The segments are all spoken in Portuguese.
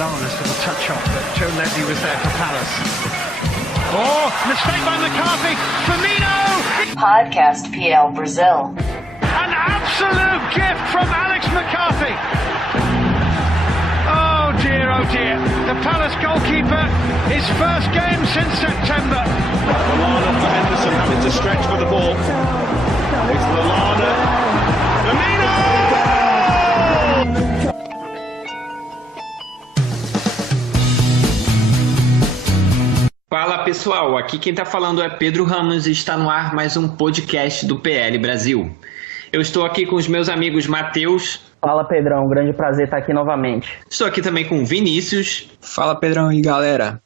Lallana's little touch-off, but Joe Ledley was there for Palace. Oh, mistake by McCarthy. Firmino! Podcast PL Brazil. An absolute gift from Alex McCarthy. Oh dear. The Palace goalkeeper, his first game since September. Lallana for Henderson having to stretch for the ball. It's Lallana. Firmino! Fala pessoal, aqui quem está falando é Pedro Ramos e está no ar mais um podcast do PL Brasil. Eu estou aqui com os meus amigos Matheus. Fala Pedrão, grande prazer estar aqui novamente. Estou aqui também com o Vinícius. Fala Pedrão e galera.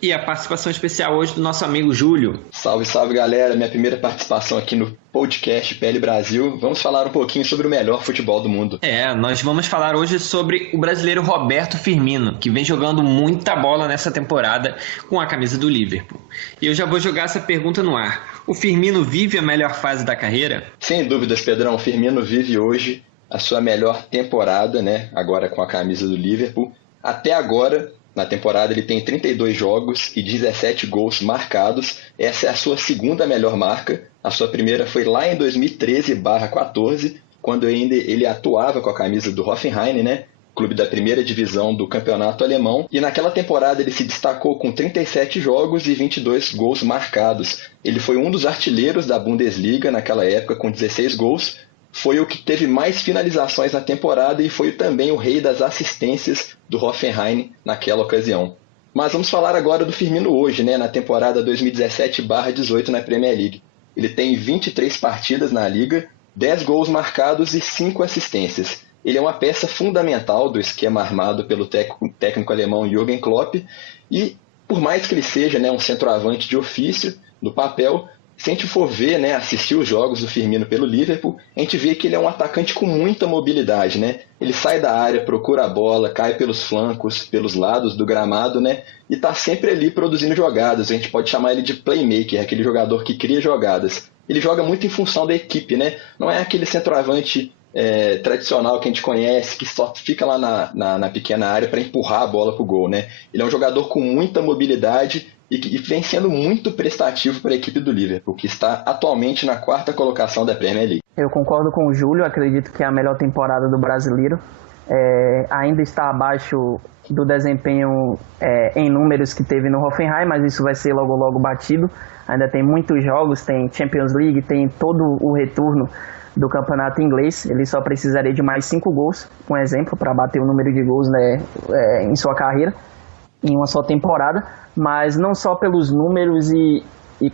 E a participação especial hoje do nosso amigo Júlio. Salve, salve galera, minha primeira participação aqui no podcast PL Brasil. Vamos falar um pouquinho sobre o melhor futebol do mundo. Nós vamos falar hoje sobre o brasileiro Roberto Firmino, que vem jogando muita bola nessa temporada com a camisa do Liverpool. E eu já vou jogar essa pergunta no ar. O Firmino vive a melhor fase da carreira? Sem dúvidas, Pedrão, o Firmino vive hoje a sua melhor temporada, né? Agora com a camisa do Liverpool. Até agora, na temporada, ele tem 32 jogos e 17 gols marcados. Essa é a sua segunda melhor marca. A sua primeira foi lá em 2013/14, quando ainda ele atuava com a camisa do Hoffenheim, né? Clube da primeira divisão do campeonato alemão. E naquela temporada ele se destacou com 37 jogos e 22 gols marcados. Ele foi um dos artilheiros da Bundesliga naquela época, com 16 gols. Foi o que teve mais finalizações na temporada e foi também o rei das assistências do Hoffenheim naquela ocasião. Mas vamos falar agora do Firmino hoje, né, na temporada 2017/18 na Premier League. Ele tem 23 partidas na Liga, 10 gols marcados e 5 assistências. Ele é uma peça fundamental do esquema armado pelo técnico alemão Jürgen Klopp e, por mais que ele seja, né, um centroavante de ofício, no papel, se a gente for ver, né, assistir os jogos do Firmino pelo Liverpool, a gente vê que ele é um atacante com muita mobilidade, né? Ele sai da área, procura a bola, cai pelos flancos, pelos lados do gramado, né? E está sempre ali produzindo jogadas. A gente pode chamar ele de playmaker, aquele jogador que cria jogadas. Ele joga muito em função da equipe, né? Não é aquele centroavante tradicional que a gente conhece, que só fica lá na pequena área para empurrar a bola para o gol, né? Ele é um jogador com muita mobilidade e que vem sendo muito prestativo para a equipe do Liverpool, que está atualmente na 4ª colocação da Premier League. Eu concordo com o Júlio, acredito que é a melhor temporada do brasileiro. Ainda está abaixo do desempenho em números que teve no Hoffenheim, mas isso vai ser logo batido. Ainda tem muitos jogos, tem Champions League, tem todo o retorno do campeonato inglês. Ele só precisaria de mais 5 gols, um exemplo, para bater o número de gols, né, em sua carreira, em uma só temporada. Mas não só pelos números e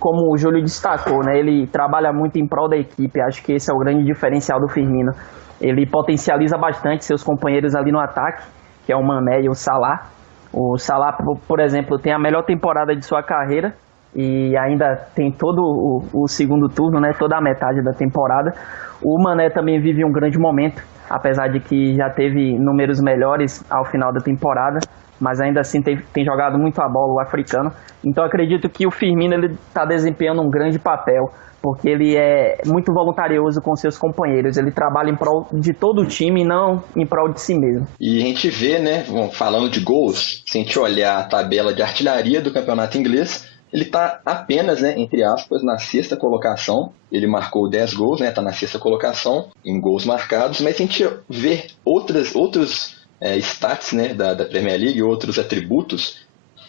como o Júlio destacou, né, ele trabalha muito em prol da equipe. Acho que esse é o grande diferencial do Firmino. Ele potencializa bastante seus companheiros ali no ataque, que é o Mané e o Salah. O Salah, por exemplo, tem a melhor temporada de sua carreira e ainda tem todo o segundo turno, né, toda a metade da temporada. O Mané também vive um grande momento, apesar de que já teve números melhores ao final da temporada, mas ainda assim tem jogado muito a bola, o africano. Então acredito que o Firmino está desempenhando um grande papel, porque ele é muito voluntarioso com seus companheiros. Ele trabalha em prol de todo o time e não em prol de si mesmo. E a gente vê, né, falando de gols, se a gente olhar a tabela de artilharia do campeonato inglês, ele está apenas, né, entre aspas, na 6ª colocação. Ele marcou 10 gols, né, está na 6ª colocação em gols marcados. Mas se a gente ver outros stats, né, da Premier League, outros atributos,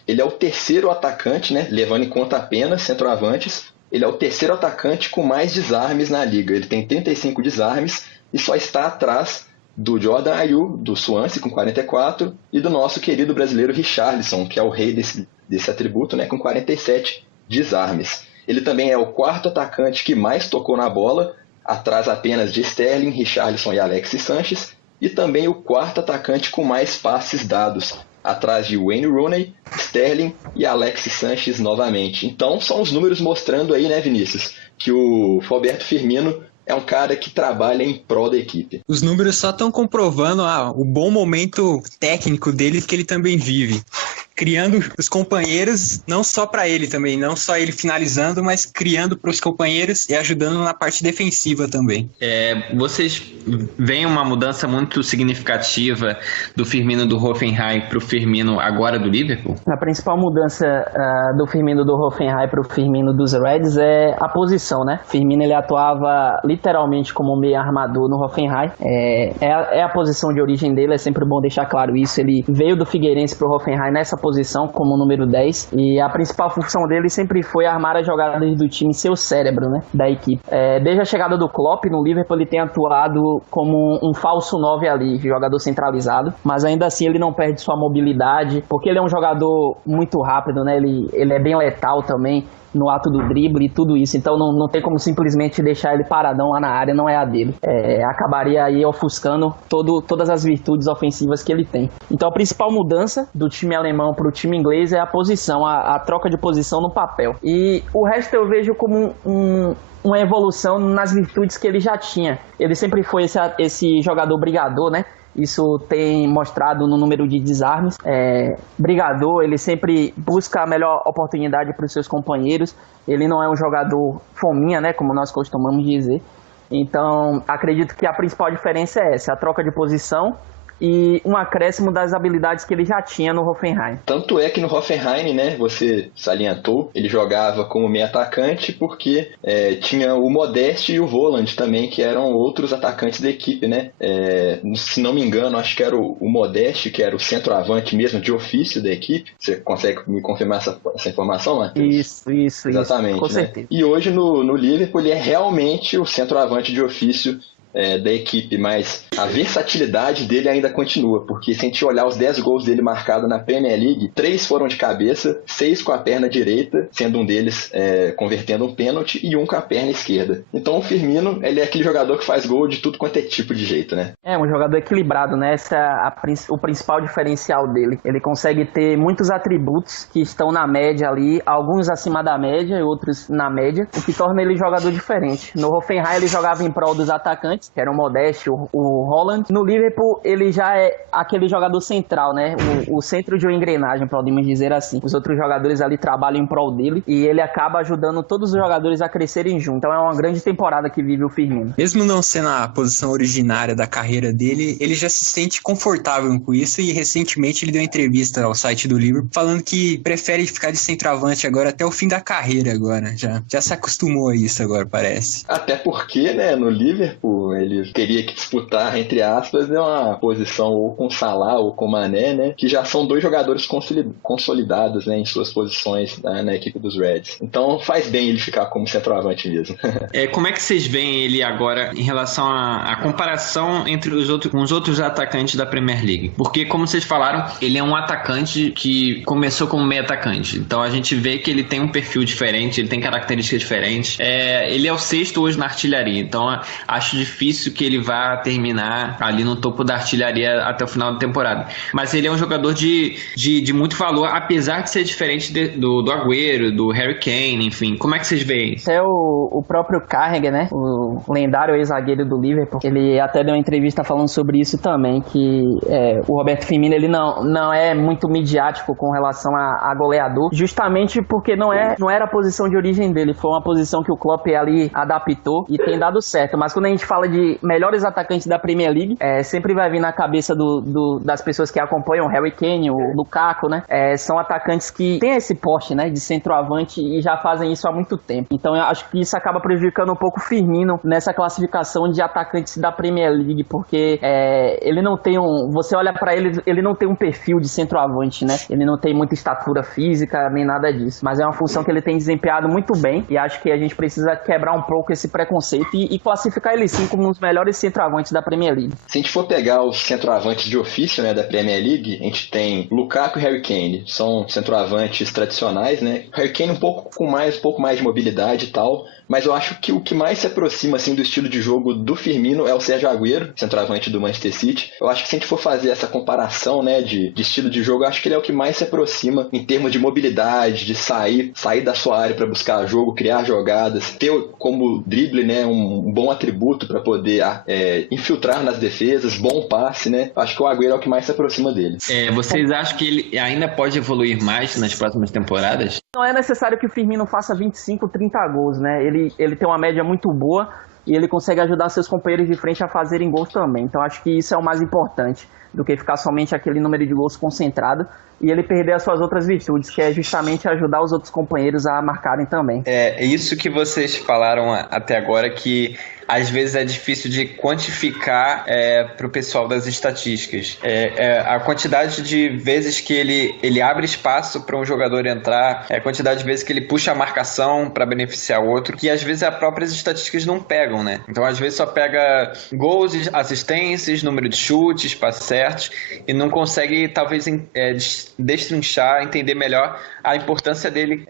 ele é o terceiro atacante, né, levando em conta apenas centroavantes, ele é o terceiro atacante com mais desarmes na liga. Ele tem 35 desarmes e só está atrás do Jordan Ayew, do Swansea, com 44, e do nosso querido brasileiro Richarlison, que é o rei desse atributo, né, com 47 desarmes. Ele também é o 4º atacante que mais tocou na bola, atrás apenas de Sterling, Richarlison e Alexis Sanchez, e também o 4º atacante com mais passes dados, atrás de Wayne Rooney, Sterling e Alexis Sanchez novamente. Então são os números mostrando aí, né, Vinícius, que o Roberto Firmino é um cara que trabalha em prol da equipe. Os números só estão comprovando o bom momento técnico dele que ele também vive. criando os companheiros, não só para ele também, não só ele finalizando, mas criando para os companheiros e ajudando na parte defensiva também. Vocês veem uma mudança muito significativa do Firmino do Hoffenheim para o Firmino agora do Liverpool? A principal mudança do Firmino do Hoffenheim para o Firmino dos Reds é a posição, né? Firmino ele atuava literalmente como meio armador no Hoffenheim. É a posição de origem dele, é sempre bom deixar claro isso. Ele veio do Figueirense para o Hoffenheim nessa posição como número 10 e a principal função dele sempre foi armar as jogadas do time, ser o cérebro, né, da equipe. Desde a chegada do Klopp no Liverpool ele tem atuado como um falso 9 ali, jogador centralizado, mas ainda assim ele não perde sua mobilidade, porque ele é um jogador muito rápido, né? Ele é bem letal também no ato do drible e tudo isso, então não tem como simplesmente deixar ele paradão lá na área, não é a dele. Acabaria aí ofuscando todas as virtudes ofensivas que ele tem. Então a principal mudança do time alemão para o time inglês é a posição, a troca de posição no papel. E o resto eu vejo como uma evolução nas virtudes que ele já tinha. Ele sempre foi esse jogador brigador, né? Isso tem mostrado no número de desarmes. Brigador, ele sempre busca a melhor oportunidade para os seus companheiros. Ele não é um jogador fominha, né, como nós costumamos dizer. Então, acredito que a principal diferença é essa, a troca de posição e um acréscimo das habilidades que ele já tinha no Hoffenheim. Tanto é que no Hoffenheim, né, você salientou, ele jogava como meio atacante porque tinha o Modeste e o Voland também, que eram outros atacantes da equipe, né? Se não me engano, acho que era o Modeste, que era o centroavante mesmo de ofício da equipe. Você consegue me confirmar essa informação, Matheus? Isso. Exatamente, Com né? certeza. E hoje no Liverpool ele é realmente o centroavante de ofício da equipe, mas a versatilidade dele ainda continua, porque se a gente olhar os 10 gols dele marcados na Premier League, 3 foram de cabeça, 6 com a perna direita, sendo um deles convertendo um pênalti e um com a perna esquerda. Então o Firmino, ele é aquele jogador que faz gol de tudo quanto é tipo de jeito, né? É um jogador equilibrado, né? Esse é o principal diferencial dele. Ele consegue ter muitos atributos que estão na média ali, alguns acima da média e outros na média, o que torna ele jogador diferente. No Hoffenheim ele jogava em prol dos atacantes, que era o Modeste, o Holland. No Liverpool, ele já é aquele jogador central, né? O centro de uma engrenagem, podemos dizer assim. Os outros jogadores ali trabalham em prol dele e ele acaba ajudando todos os jogadores a crescerem junto. Então é uma grande temporada que vive o Firmino. Mesmo não sendo a posição originária da carreira dele, ele já se sente confortável com isso e recentemente ele deu uma entrevista ao site do Liverpool falando que prefere ficar de centroavante agora até o fim da carreira agora. Já se acostumou a isso agora, parece. Até porque, né, no Liverpool ele teria que disputar, entre aspas, uma posição ou com Salah ou com Mané, né, que já são dois jogadores consolidados, né, em suas posições na equipe dos Reds. Então faz bem ele ficar como centroavante mesmo. Como é que vocês veem ele agora em relação à comparação entre os outros atacantes da Premier League? Porque, como vocês falaram, ele é um atacante que começou como meio atacante. Então a gente vê que ele tem um perfil diferente, ele tem características diferentes. Ele é o 6º hoje na artilharia, então acho difícil que ele vá terminar ali no topo da artilharia até o final da temporada. Mas ele é um jogador de muito valor, apesar de ser diferente do Agüero, do Harry Kane, enfim. Como é que vocês veem isso? É o próprio Carragher, né? O lendário ex-zagueiro do Liverpool. Ele até deu uma entrevista falando sobre isso também, que o Roberto Firmino ele não é muito midiático com relação a goleador, justamente porque não era a posição de origem dele. Foi uma posição que o Klopp ali adaptou e tem dado certo. Mas quando a gente fala de melhores atacantes da Premier League, sempre vai vir na cabeça das pessoas que acompanham o Harry Kane, o Lukaku, né? São atacantes que têm esse poste, né, de centroavante e já fazem isso há muito tempo. Então eu acho que isso acaba prejudicando um pouco o Firmino nessa classificação de atacantes da Premier League, porque ele não tem você olha pra ele, ele não tem um perfil de centroavante, né? Ele não tem muita estatura física, nem nada disso. Mas é uma função que ele tem desempenhado muito bem e acho que a gente precisa quebrar um pouco esse preconceito e classificar ele sim como um dos melhores centroavantes da Premier League. Se a gente for pegar os centroavantes de ofício, né, da Premier League, a gente tem Lukaku e Harry Kane. São centroavantes tradicionais, né? Harry Kane um pouco mais de mobilidade e tal, mas eu acho que o que mais se aproxima assim do estilo de jogo do Firmino é o Sérgio Agüero, centroavante do Manchester City. Eu acho que se a gente for fazer essa comparação, né, de estilo de jogo, eu acho que ele é o que mais se aproxima em termos de mobilidade, de sair da sua área para buscar jogo, criar jogadas, ter como drible, né, um bom atributo para poder infiltrar nas defesas, bom passe, né? Acho que o Agüero é o que mais se aproxima dele. Vocês acham que ele ainda pode evoluir mais nas próximas temporadas? Não é necessário que o Firmino faça 25, 30 gols, né? Ele tem uma média muito boa e ele consegue ajudar seus companheiros de frente a fazerem gols também. Então acho que isso é o mais importante do que ficar somente aquele número de gols concentrado e ele perder as suas outras virtudes, que é justamente ajudar os outros companheiros a marcarem também. É isso que vocês falaram até agora, que às vezes é difícil de quantificar para o pessoal das estatísticas. A quantidade de vezes que ele abre espaço para um jogador entrar, a quantidade de vezes que ele puxa a marcação para beneficiar o outro, que às vezes as próprias estatísticas não pegam, né? Então às vezes só pega gols, assistências, número de chutes, passes certos, e não consegue talvez destrinchar, entender melhor a importância dele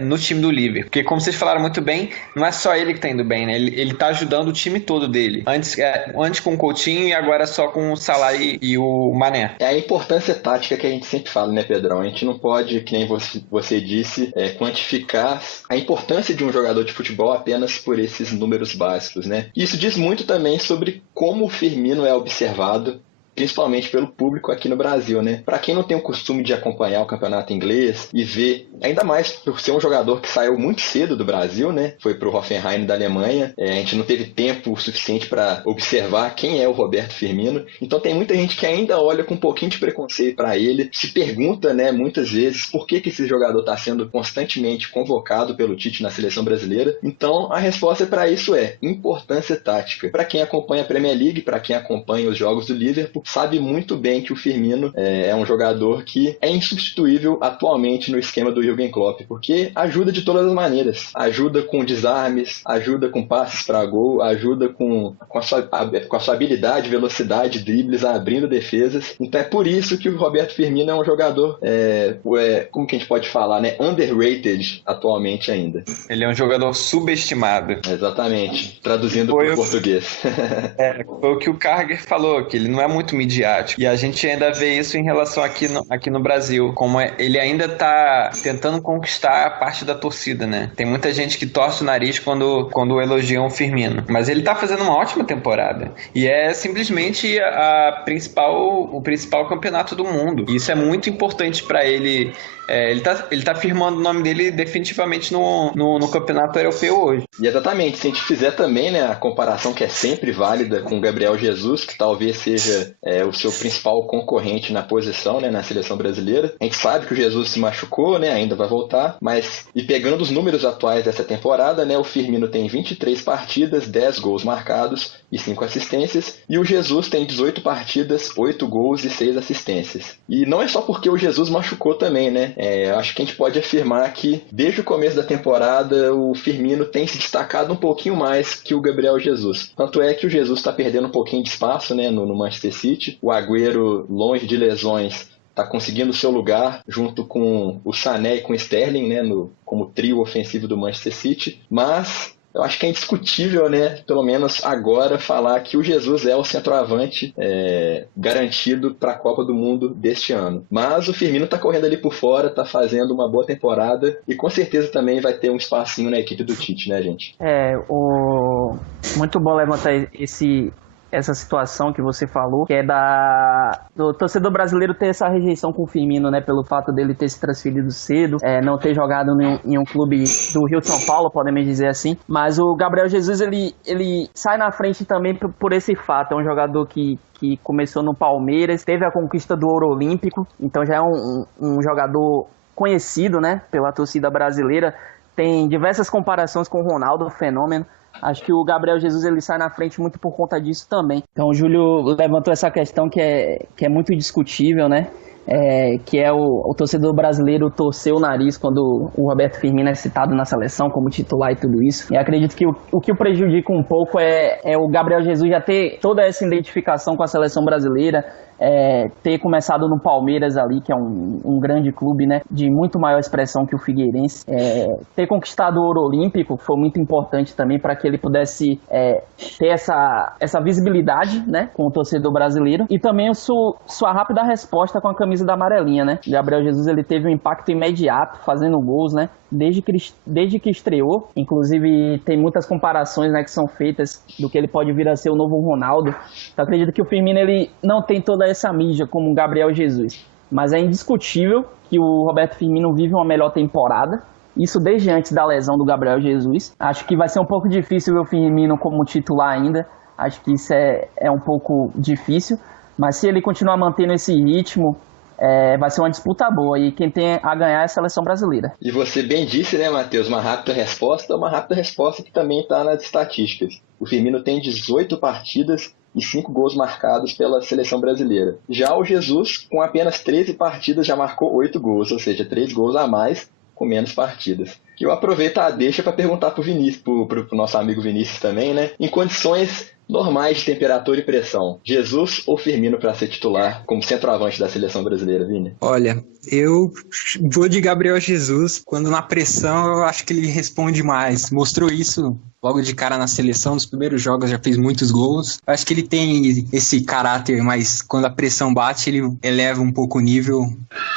no time do Liverpool. Porque como vocês falaram muito bem, não é só ele que está indo bem, né? Ele tá ajudando o time todo dele. Antes com o Coutinho e agora só com o Salah e o Mané. É a importância tática que a gente sempre fala, né, Pedrão? A gente não pode, que nem você disse, quantificar a importância de um jogador de futebol apenas por esses números básicos, né? Isso diz muito também sobre como o Firmino é observado, principalmente pelo público aqui no Brasil, né? Para quem não tem o costume de acompanhar o campeonato inglês e ver, ainda mais por ser um jogador que saiu muito cedo do Brasil, né? Foi pro Hoffenheim da Alemanha. A gente não teve tempo suficiente para observar quem é o Roberto Firmino. Então tem muita gente que ainda olha com um pouquinho de preconceito para ele, se pergunta, né, muitas vezes, por que esse jogador está sendo constantemente convocado pelo Tite na seleção brasileira. Então a resposta para isso é importância tática. Para quem acompanha a Premier League, para quem acompanha os jogos do Liverpool, sabe muito bem que o Firmino é um jogador que é insubstituível atualmente no esquema do Jürgen Klopp, porque ajuda de todas as maneiras. Ajuda com desarmes, ajuda com passes para gol, ajuda com a sua habilidade, velocidade, dribles, abrindo defesas. Então é por isso que o Roberto Firmino é um jogador, como que a gente pode falar, né? Underrated atualmente ainda. Ele é um jogador subestimado. Exatamente. Traduzindo para o português. Foi o que o Carragher falou, que ele não é muito midiático. E a gente ainda vê isso em relação aqui no Brasil, como ele ainda tá tentando conquistar a parte da torcida, né? Tem muita gente que torce o nariz quando elogiam o Firmino. Mas ele tá fazendo uma ótima temporada. E é simplesmente o principal campeonato do mundo. E isso é muito importante para ele. Ele tá firmando o nome dele definitivamente no campeonato europeu hoje. E exatamente, se a gente fizer também, né, a comparação que é sempre válida com o Gabriel Jesus, que talvez seja o seu principal concorrente na posição, né, na seleção brasileira. A gente sabe que o Jesus se machucou, né, ainda vai voltar, mas e pegando os números atuais dessa temporada, né, o Firmino tem 23 partidas, 10 gols marcados e 5 assistências, e o Jesus tem 18 partidas, 8 gols e 6 assistências. E não é só porque o Jesus machucou também, né? Acho que a gente pode afirmar que desde o começo da temporada o Firmino tem se destacado um pouquinho mais que o Gabriel Jesus. Tanto é que o Jesus está perdendo um pouquinho de espaço, né, no Manchester City. O Agüero, longe de lesões, está conseguindo seu lugar junto com o Sané e com o Sterling, né, como trio ofensivo do Manchester City. Mas eu acho que é indiscutível, né, pelo menos agora, falar que o Jesus é o centroavante garantido para a Copa do Mundo deste ano. Mas o Firmino está correndo ali por fora, está fazendo uma boa temporada e com certeza também vai ter um espacinho na equipe do Tite, né, gente? Muito bom levantar essa situação que você falou, que é do torcedor brasileiro ter essa rejeição com o Firmino, né, pelo fato dele ter se transferido cedo, não ter jogado em um clube do Rio de São Paulo, podemos dizer assim, mas o Gabriel Jesus, ele sai na frente também por esse fato. É um jogador que começou no Palmeiras, teve a conquista do Ouro Olímpico, então já é um jogador conhecido, né, pela torcida brasileira, tem diversas comparações com o Ronaldo, o fenômeno. Acho que o Gabriel Jesus ele sai na frente muito por conta disso também. Então o Júlio levantou essa questão que é muito discutível, né? Que é o torcedor brasileiro torcer o nariz quando o Roberto Firmino é citado na seleção como titular e tudo isso. E acredito que o que o prejudica um pouco é o Gabriel Jesus já ter toda essa identificação com a seleção brasileira, ter começado no Palmeiras ali, que é um grande clube, né, de muito maior expressão que o Figueirense, ter conquistado o Ouro Olímpico foi muito importante também para que ele pudesse ter essa visibilidade, né, com o torcedor brasileiro, e também sua rápida resposta com a camisa camisa da amarelinha, né? Gabriel Jesus, ele teve um impacto imediato, fazendo gols, né? Desde que estreou. Inclusive, tem muitas comparações, né, que são feitas do que ele pode vir a ser o novo Ronaldo. Então, acredito que o Firmino, ele não tem toda essa mídia como o Gabriel Jesus. Mas é indiscutível que o Roberto Firmino vive uma melhor temporada. Isso desde antes da lesão do Gabriel Jesus. Acho que vai ser um pouco difícil ver o Firmino como titular ainda. Acho que isso é um pouco difícil. Mas se ele continuar mantendo esse ritmo, vai ser uma disputa boa. E quem tem a ganhar é a seleção brasileira. E você bem disse, né, Matheus? Uma rápida resposta que também está nas estatísticas. O Firmino tem 18 partidas e 5 gols marcados pela seleção brasileira. Já o Jesus, com apenas 13 partidas, já marcou 8 gols, ou seja, 3 gols a mais com menos partidas. E eu aproveito a deixa para perguntar para o Vinícius, pro nosso amigo Vinícius também, né? Em condições normais de temperatura e pressão, Jesus ou Firmino para ser titular como centroavante da seleção brasileira, Vini? Olha, eu vou de Gabriel Jesus. Quando na pressão, eu acho que ele responde mais. Mostrou isso logo de cara na seleção, nos primeiros jogos já fez muitos gols. Eu acho que ele tem esse caráter, mas quando a pressão bate, ele eleva um pouco o nível.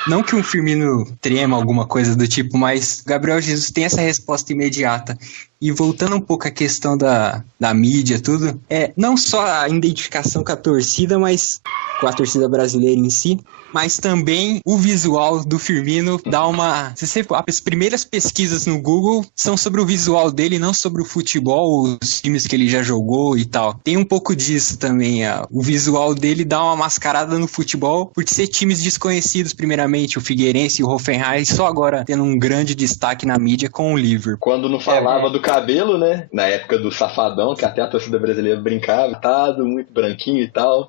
Não que um Firmino trema, alguma coisa do tipo, mas Gabriel Jesus tem essa resposta imediata. E voltando um pouco à questão da mídia, tudo, não só a identificação com a torcida, mas com a torcida brasileira em si, mas também o visual do Firmino dá uma... As primeiras pesquisas no Google são sobre o visual dele, não sobre o futebol, os times que ele já jogou e tal. Tem um pouco disso também, o visual dele dá uma mascarada no futebol, por ser times desconhecidos, primeiramente, o Figueirense e o Hoffenheim, só agora tendo um grande destaque na mídia com o Liverpool. Quando não falava do cabelo, né, na época do Safadão, que até a torcida brasileira brincava, muito branquinho e tal,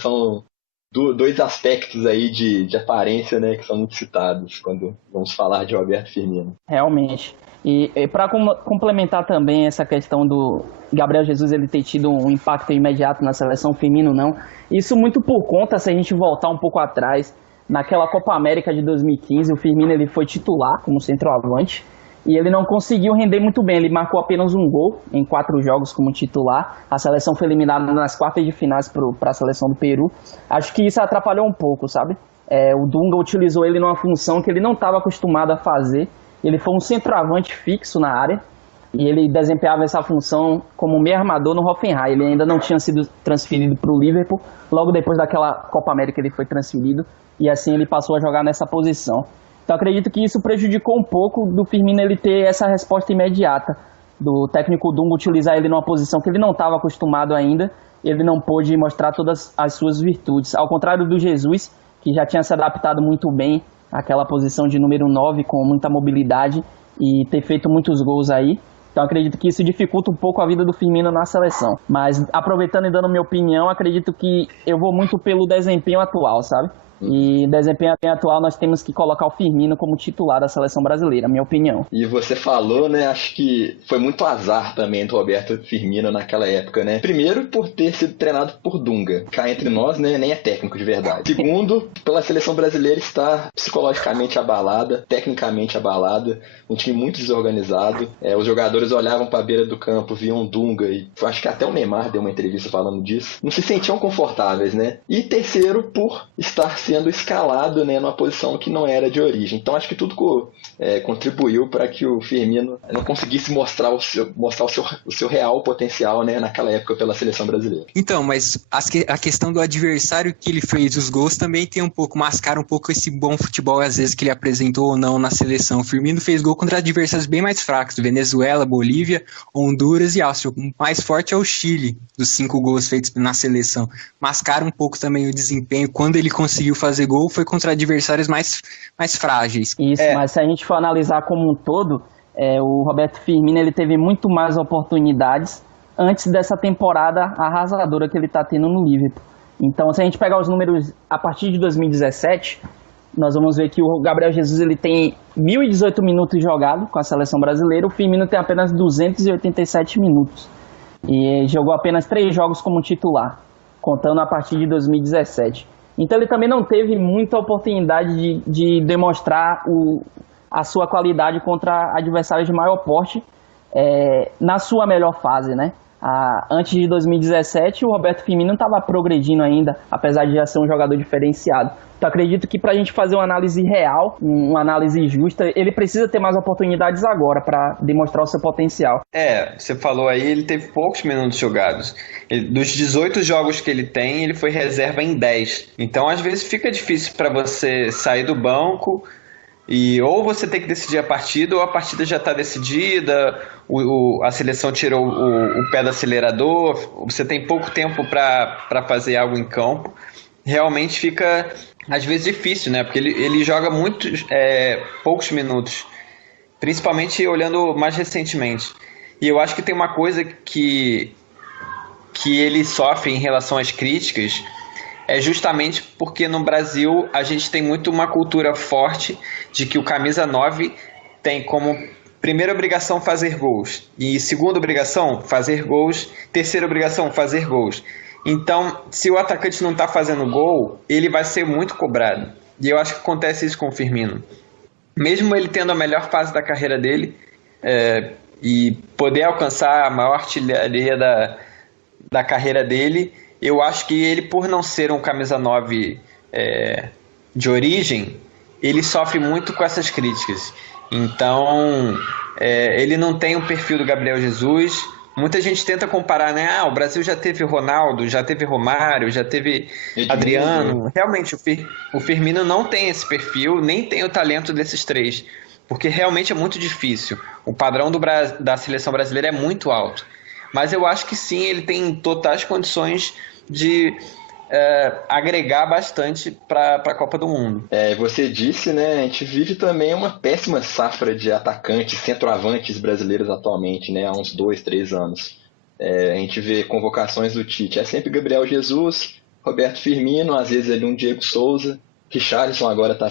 são... dois aspectos aí de aparência, né, que são muito citados quando vamos falar de Roberto Firmino. Realmente. E para complementar também essa questão do Gabriel Jesus ele ter tido um impacto imediato na seleção, Firmino não, isso muito por conta, se a gente voltar um pouco atrás, naquela Copa América de 2015, o Firmino ele foi titular como centroavante, e ele não conseguiu render muito bem, ele marcou apenas um gol em 4 jogos como titular. A seleção foi eliminada nas quartas de finais para a seleção do Peru. Acho que isso atrapalhou um pouco, sabe? O Dunga utilizou ele numa função que ele não estava acostumado a fazer. Ele foi um centroavante fixo na área e ele desempenhava essa função como meio armador no Hoffenheim. Ele ainda não tinha sido transferido para o Liverpool. Logo depois daquela Copa América ele foi transferido e assim ele passou a jogar nessa posição. Então acredito que isso prejudicou um pouco do Firmino ele ter essa resposta imediata, do técnico Dunga utilizar ele numa posição que ele não estava acostumado ainda, ele não pôde mostrar todas as suas virtudes. Ao contrário do Jesus, que já tinha se adaptado muito bem àquela posição de número 9, com muita mobilidade e ter feito muitos gols aí. Então acredito que isso dificulta um pouco a vida do Firmino na seleção. Mas aproveitando e dando minha opinião, acredito que eu vou muito pelo desempenho atual, sabe? E desempenho atual nós temos que colocar o Firmino como titular da seleção brasileira, minha opinião. E você falou, né, acho que foi muito azar também do Roberto Firmino naquela época, né? Primeiro, por ter sido treinado por Dunga. Cá entre nós, né, nem é técnico de verdade. Segundo, pela seleção brasileira estar psicologicamente abalada, tecnicamente abalada, um time muito desorganizado. Os jogadores olhavam para a beira do campo, viam Dunga, e acho que até o Neymar deu uma entrevista falando disso. Não se sentiam confortáveis, né? E terceiro, por estar sendo escalado, né, numa posição que não era de origem. Então acho que tudo contribuiu para que o Firmino não conseguisse mostrar o seu real potencial, né, naquela época pela seleção brasileira. Então, mas a questão do adversário que ele fez os gols também tem mascara um pouco esse bom futebol às vezes que ele apresentou ou não na seleção. O Firmino fez gol contra adversários bem mais fracos, Venezuela, Bolívia, Honduras e Áustria. O mais forte é o Chile, dos 5 gols feitos na seleção. Mascara um pouco também o desempenho. Quando ele conseguiu fazer gol foi contra adversários mais frágeis. Isso, mas se a gente for analisar como um todo, o Roberto Firmino ele teve muito mais oportunidades antes dessa temporada arrasadora que ele está tendo no Liverpool. Então, se a gente pegar os números a partir de 2017, nós vamos ver que o Gabriel Jesus ele tem 1.018 minutos jogados com a seleção brasileira, o Firmino tem apenas 287 minutos. E jogou apenas 3 jogos como titular, contando a partir de 2017. Então ele também não teve muita oportunidade de demonstrar a sua qualidade contra adversários de maior porte na sua melhor fase, né? Antes de 2017, o Roberto Firmino estava progredindo ainda, apesar de já ser um jogador diferenciado. Então acredito que para a gente fazer uma análise real, uma análise justa, ele precisa ter mais oportunidades agora para demonstrar o seu potencial. Você falou aí, ele teve poucos minutos jogados. Dos 18 jogos que ele tem, ele foi reserva em 10. Então às vezes fica difícil para você sair do banco e ou você tem que decidir a partida ou a partida já está decidida, a seleção tirou o pé do acelerador, você tem pouco tempo para fazer algo em campo. Realmente fica às vezes difícil, né? Porque ele joga poucos minutos, principalmente olhando mais recentemente. E eu acho que tem uma coisa que ele sofre em relação às críticas, é justamente porque no Brasil a gente tem muito uma cultura forte de que o camisa 9 tem como primeira obrigação fazer gols, e segunda obrigação fazer gols, terceira obrigação fazer gols. Então, se o atacante não está fazendo gol, ele vai ser muito cobrado. E eu acho que acontece isso com o Firmino. Mesmo ele tendo a melhor fase da carreira dele e poder alcançar a maior artilharia da carreira dele, eu acho que ele, por não ser um camisa 9 de origem, ele sofre muito com essas críticas. Então, ele não tem o perfil do Gabriel Jesus. Muita gente tenta comparar, né? O Brasil já teve Ronaldo, já teve Romário, já teve Adriano. Realmente, o Firmino não tem esse perfil, nem tem o talento desses três, porque realmente é muito difícil. O padrão da seleção brasileira é muito alto. Mas eu acho que sim, ele tem totais condições de agregar bastante para a Copa do Mundo. Você disse, né? A gente vive também uma péssima safra de atacantes, centroavantes brasileiros atualmente, né? Há uns 2, 3 anos. A gente vê convocações do Tite. É sempre Gabriel Jesus, Roberto Firmino, às vezes ali um Diego Souza. Richarlison agora está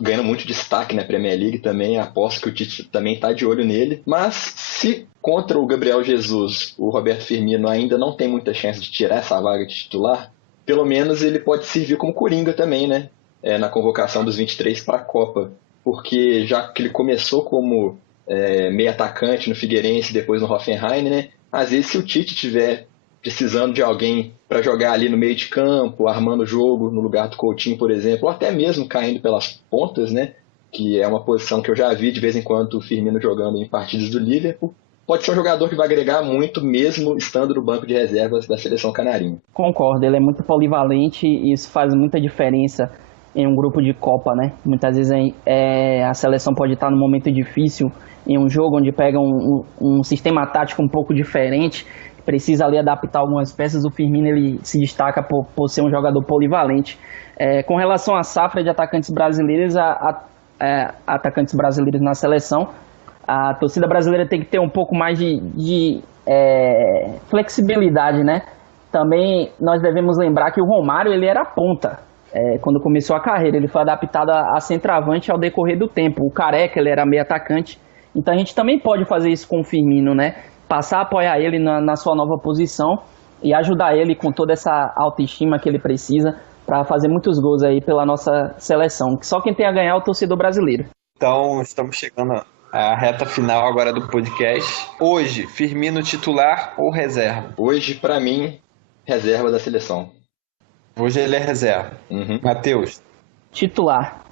ganhando muito destaque na Premier League também. Aposto que o Tite também está de olho nele. Mas se contra o Gabriel Jesus o Roberto Firmino ainda não tem muita chance de tirar essa vaga de titular, pelo menos ele pode servir como coringa também, né? Na convocação dos 23 para a Copa. Porque já que ele começou como meio atacante no Figueirense e depois no Hoffenheim, né? Às vezes, se o Tite estiver precisando de alguém para jogar ali no meio de campo, armando o jogo no lugar do Coutinho, por exemplo, ou até mesmo caindo pelas pontas, né? Que é uma posição que eu já vi de vez em quando o Firmino jogando em partidas do Liverpool, pode ser um jogador que vai agregar muito, mesmo estando no banco de reservas da seleção canarinha. Concordo, ele é muito polivalente e isso faz muita diferença em um grupo de Copa, né? Muitas vezes a seleção pode estar num momento difícil em um jogo onde pega um sistema tático um pouco diferente, precisa ali adaptar algumas peças. O Firmino ele se destaca por ser um jogador polivalente. Com relação à safra de atacantes brasileiros, atacantes brasileiros na seleção, a torcida brasileira tem que ter um pouco mais de flexibilidade, né? Também nós devemos lembrar que o Romário ele era ponta quando começou a carreira. Ele foi adaptado a centroavante ao decorrer do tempo. O Careca ele era meio atacante. Então a gente também pode fazer isso com o Firmino, né? Passar a apoiar ele na sua nova posição e ajudar ele com toda essa autoestima que ele precisa para fazer muitos gols aí pela nossa seleção. Só quem tem a ganhar é o torcedor brasileiro. Então estamos chegando a reta final agora do podcast. Hoje, Firmino titular ou reserva? Hoje, para mim, reserva da seleção. Hoje ele é reserva. Matheus? Titular.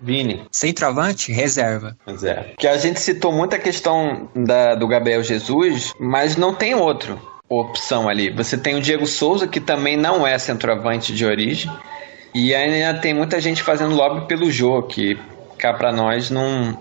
Vini? Centroavante, reserva. Porque a gente citou muito a questão do Gabriel Jesus, mas não tem outra opção ali. Você tem o Diego Souza, que também não é centroavante de origem, e ainda tem muita gente fazendo lobby pelo jogo, que cá para nós não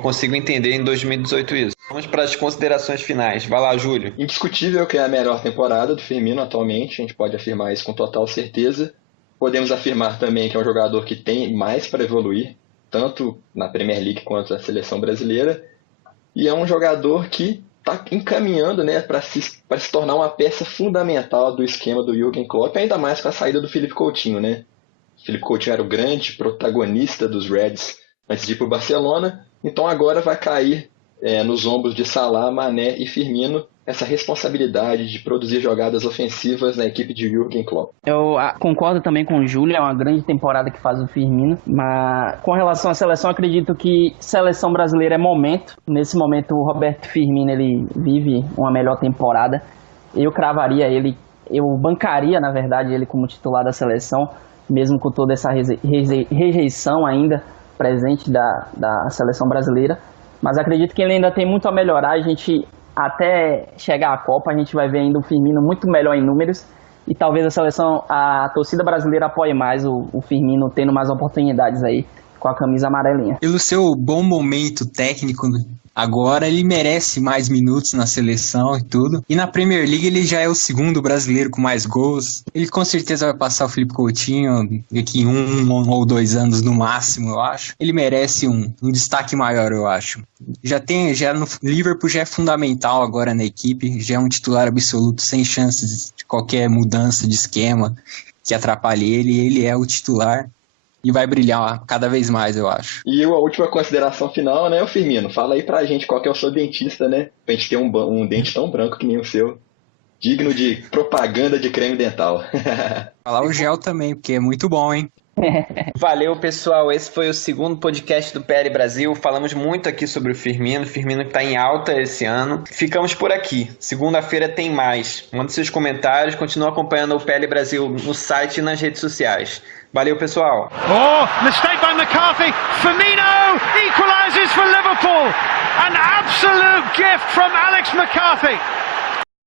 consigo entender em 2018 isso. Vamos para as considerações finais. Vai lá, Júlio. Indiscutível que é a melhor temporada do Firmino atualmente, a gente pode afirmar isso com total certeza. Podemos afirmar também que é um jogador que tem mais para evoluir, tanto na Premier League quanto na seleção brasileira, e é um jogador que está encaminhando, né, para se tornar uma peça fundamental do esquema do Jürgen Klopp, ainda mais com a saída do Philippe Coutinho, né? Philippe Coutinho era o grande protagonista dos Reds antes de ir para o Barcelona, então agora vai cair nos ombros de Salah, Mané e Firmino essa responsabilidade de produzir jogadas ofensivas na equipe de Jürgen Klopp. Eu concordo também com o Júlio, é uma grande temporada que faz o Firmino, mas com relação à seleção, acredito que seleção brasileira é momento. Nesse momento o Roberto Firmino ele vive uma melhor temporada. Eu cravaria ele, eu bancaria na verdade ele como titular da seleção, mesmo com toda essa rejeição ainda presente da seleção brasileira. Mas acredito que ele ainda tem muito a melhorar. A gente, até chegar à Copa, a gente vai ver ainda o Firmino muito melhor em números. E talvez a torcida brasileira apoie mais o Firmino, tendo mais oportunidades aí com a camisa amarelinha. Pelo seu bom momento técnico agora, ele merece mais minutos na seleção e tudo. E na Premier League ele já é o segundo brasileiro com mais gols. Ele com certeza vai passar o Felipe Coutinho daqui em 1 ou 2 anos no máximo, eu acho. Ele merece um destaque maior, eu acho. Já no Liverpool já é fundamental agora na equipe, já é um titular absoluto, sem chances de qualquer mudança de esquema que atrapalhe ele. Ele é o titular. E vai brilhar cada vez mais, eu acho. E a última consideração final, né, o Firmino? Fala aí pra gente qual que é o seu dentista, né? Pra gente ter um dente tão branco que nem o seu. Digno de propaganda de creme dental. Falar o gel também, porque é muito bom, hein? Valeu, pessoal. Esse foi o segundo podcast do PL Brasil. Falamos muito aqui sobre o Firmino que está em alta esse ano. Ficamos por aqui. Segunda-feira tem mais. Mande seus comentários. Continue acompanhando o PL Brasil no site e nas redes sociais. Valeu, pessoal. Oh, mistake by McCarthy. Firmino equalises for Liverpool. An absolute gift from Alex McCarthy.